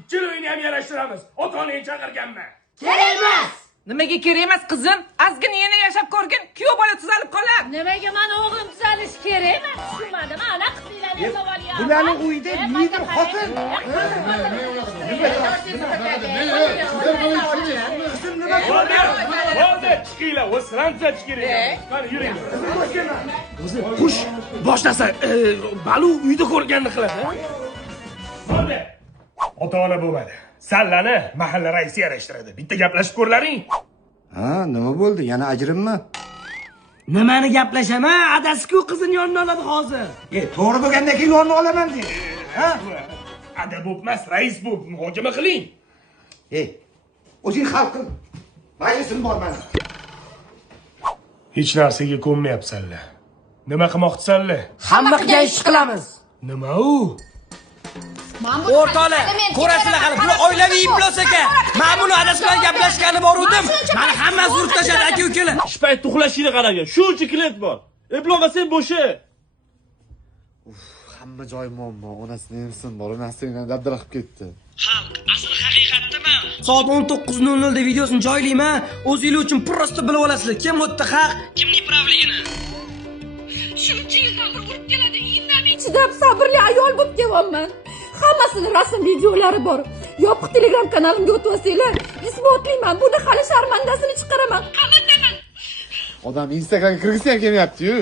Ikkilovini ham yarashtiramiz. Ota-onang chaqirganman. Kerak emas. Nimaga kerak emas qizim? Azgina yana yashab ko'rgin, kuyov bola tuzalib qolar. Nimaga meni o'g'lim tuzalish kerak emas? Tushunmadim. Ana qizlarning savoliga. Bularning uyida lider xotin. Bo'ldi, chiqinglar, o'sran tuzatish kerak. Qani yuring. O'zi qush boshlasa, balu uyda ko'rganini qiladi. Bo'ldi. Ota-ona bo'lmadi. Sallani mahalla raisi yarashtiradi. Bitta gaplashib ko'rlaring. Ha, nima bo'ldi? Yana ajrimmi? Nimani gaplashaman? Adasi-ku qizini yonidan oladi hozir. To'g'ri bo'lgandan keyin yonni olaman dedi. Ha? Adab bo'lmas, rais bo'l, muhokama qiling. O'zing hal qil. Majlisim borman. Hech narsaga ko'nmayapsanlar. Nima qilmoqchisanlar? Hamma qilgan ish qilamiz. Nima u? O'rtoqlar, ko'rasizlar hali bu oilaviy iflos ekan. Men buni adasi bilan gaplashgani bor edim. Meni hammasi urib tashladi aka-ukalar. Ish payti uxlashingni qarang. Shuncha klient bor. Eplolmasang bo'sha. Hamma joy muammo. Onasini emsin, bolanasini dabdala qilib ketdi. Xalq, asl haqiqatdimi? Soat 19:00 da videosini joylayman. O'zingiz uchun prosta bilib olasizlar. Kim o'tdi haq, kimning pravligini. Shuncha yildan bir urib keladi. Indamay chidab sabrli ayol bo'lib kelyapman. Hammasini rasm videolari bor. Yopiq Telegram kanalimga o'tib olsanglar, isbotlayman. Buni hali sharmandasini chiqaraman. Qamatdaman. Odam Instagramga kirgisi ham kelmayapti-yu.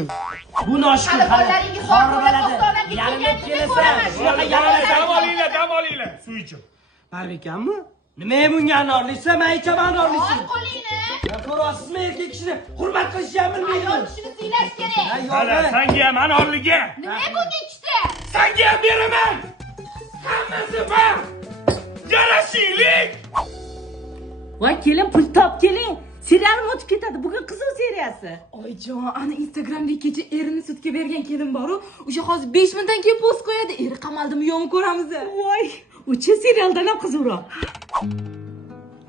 Bu noshukr Bolalaringiz xorib yalinib kelasan. Shunaqa yalinib Dam olinglar. Suv ichib. Barbekanmi? Nimaga bunga anorlisa, men ichaman anorlisa. qo'lingni. Ko'rasizmi, erkak kishini hurmat qilishni ham bilmaydi. Ayol kishini siylash kerak. Hala, senga ham anorligi. Nima bunga ichdi? Senga ham beraman. Hammasi bor. Yarashinglik. Voy keling, pul top keling. Serial o'tib ketadi. Bugun qiziq seriyasi. Oyjon, ana Instagramda kecha erini sudga bergan kelin bor-ku, o'sha hozir 5 minutdan keyin post qo'yadi. Eri qamaldimi, yo'qmi ko'ramiz. Voy, o'sha serialdan ham qizikroq.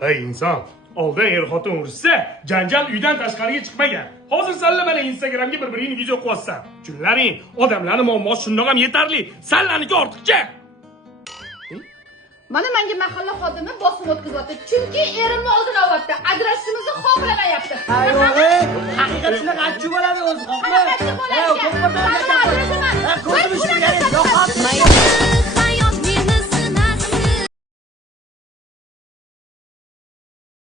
Ey inson, oldin er-xotin urushsa, janjal uydan tashqariga chiqmagan. Hozir salla mana Instagramga bir-biringni video qo'yasizlar. Kunlaring, odamlarning muammosi shundoq ham yetarli. Sallaniki ortiqcha. Mana menga mahalla xodimi bosim o'tkazyapti. Chunki erimni oldini olyapti. Ajrashishimizni xohlamayapti. Haqiqat shunaqa achchiq bo'ladi o'zi. Qanaqa bo'ladi? Ko'p bo'ladi. Ajrashaman. Ko'zim ishga yo'q.